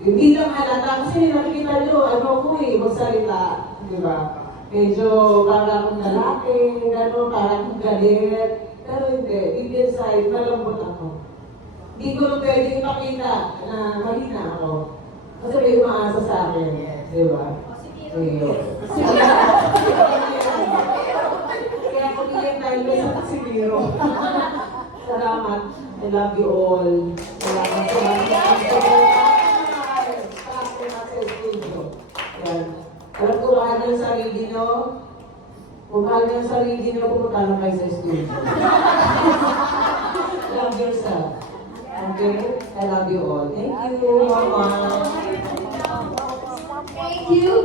Hindi lang halata kasi nakikita nyo, ano ko magsalita, di ba? Medyo para akong lalaki, gano'n, para akong galit. Pero hindi, deep inside, malambot ako. Hindi ko na pwedeng ipakita na mahina ako. Kasi may umaasa sa akin, di ba? Ayun. Kaya pumili tayo sa Casimiro. Salamat. I love you all. Salamat sa alam ko mahal niyo ang sarili niyo. Kung mahal niyo ang sarili niyo, pumunta lang kayo sa studio. Love yourself. Okay? I love you all. Thank you, Mama. Thank you.